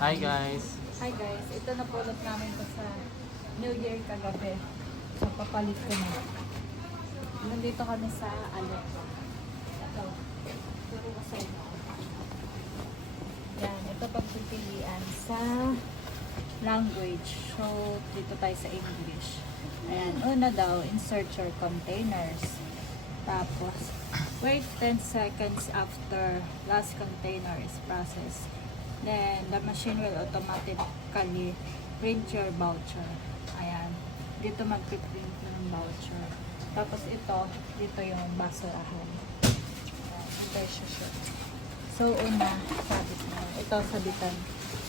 Hi guys. Hi guys, ito na pulot namin to sa New Year kagabi. So papalit ko na. Nandito kami sa Alepo. Ito. Turo ko sa inyo. Yan, ito pagpipilian sa language. So, dito tayo sa English. Ayan, una daw, insert your containers. Tapos, wait 10 seconds after last container is processed. Then, the machine will automatically print your voucher. Ayan. Dito magpiprint ng voucher. Tapos ito, dito yung basurahan. Ayan, siya. So, una, sabit mo. Ito, sabitan.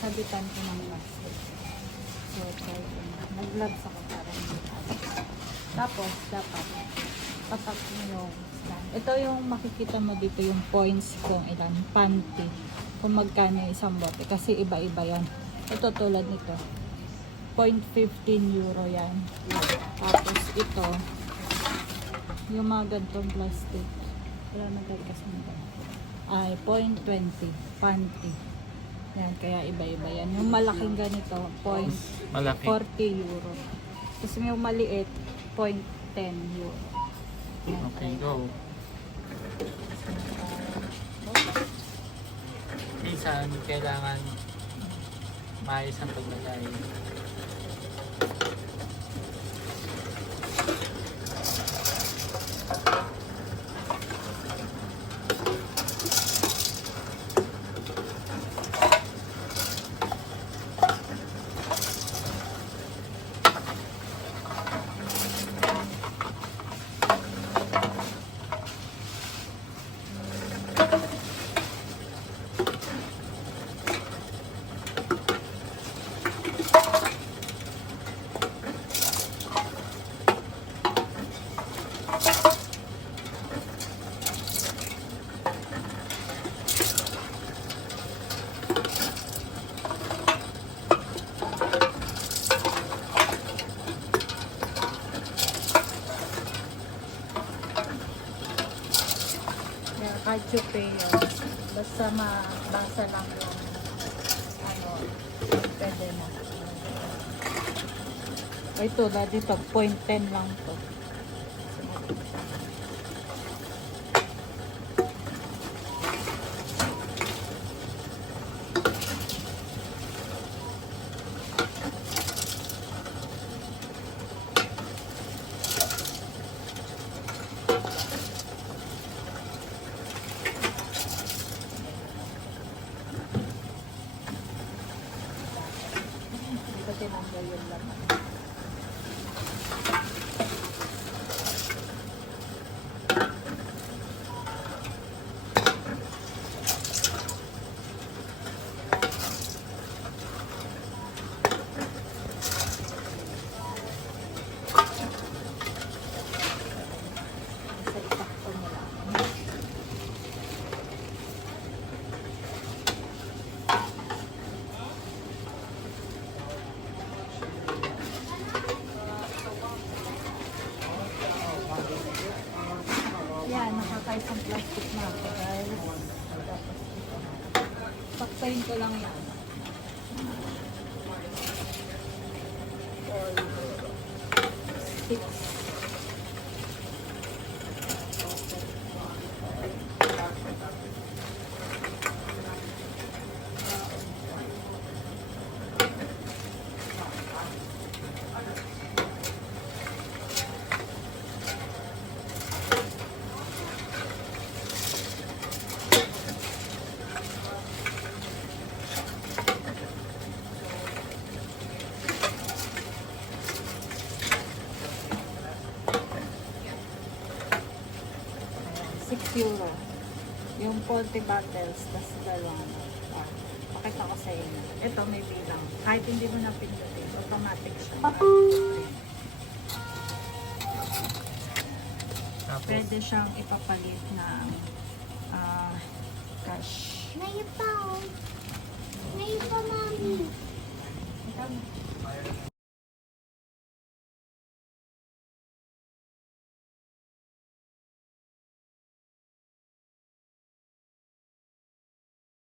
Sabitan ko ng basket. So, try ko na. Nag-gloves ako para Tapos, dapat, patak yung stand. Ito yung makikita mo dito yung points kung ilan. Panty. Kung magkano isang bote. Kasi iba-iba yan. Ito tulad nito. 0.15 euro yan. Tapos ito, yung mga ganitong plastic. Wala na kasi nito. Ay, 0.20. Panty. Yan, kaya iba-iba yan. Yung malaking ganito, 0.40 Malaki. euro. Tapos yung maliit, 0.10 euro. Yan, Okay, go. Minsan, kailangan maayos ang paglagay. Yun. Basta mabasa lang yung ano, pwede na. Ito, dati to, 0.10 lang to. Hindi ko tinanggal yung laman. Basta itakto mo lang. Yan, nakakaisang plastic na ako guys. Paksayin ko lang yan. Six. euro. Yung 40 bottles, tas dalawang. Ah, pakita ko sa inyo. Ito may bilang. Kahit hindi mo na pindutin, automatic siya. Tapos, Pwede siyang ipapalit ng uh, ah, cash. Naipaw! Naipaw, oh. mami! Ito.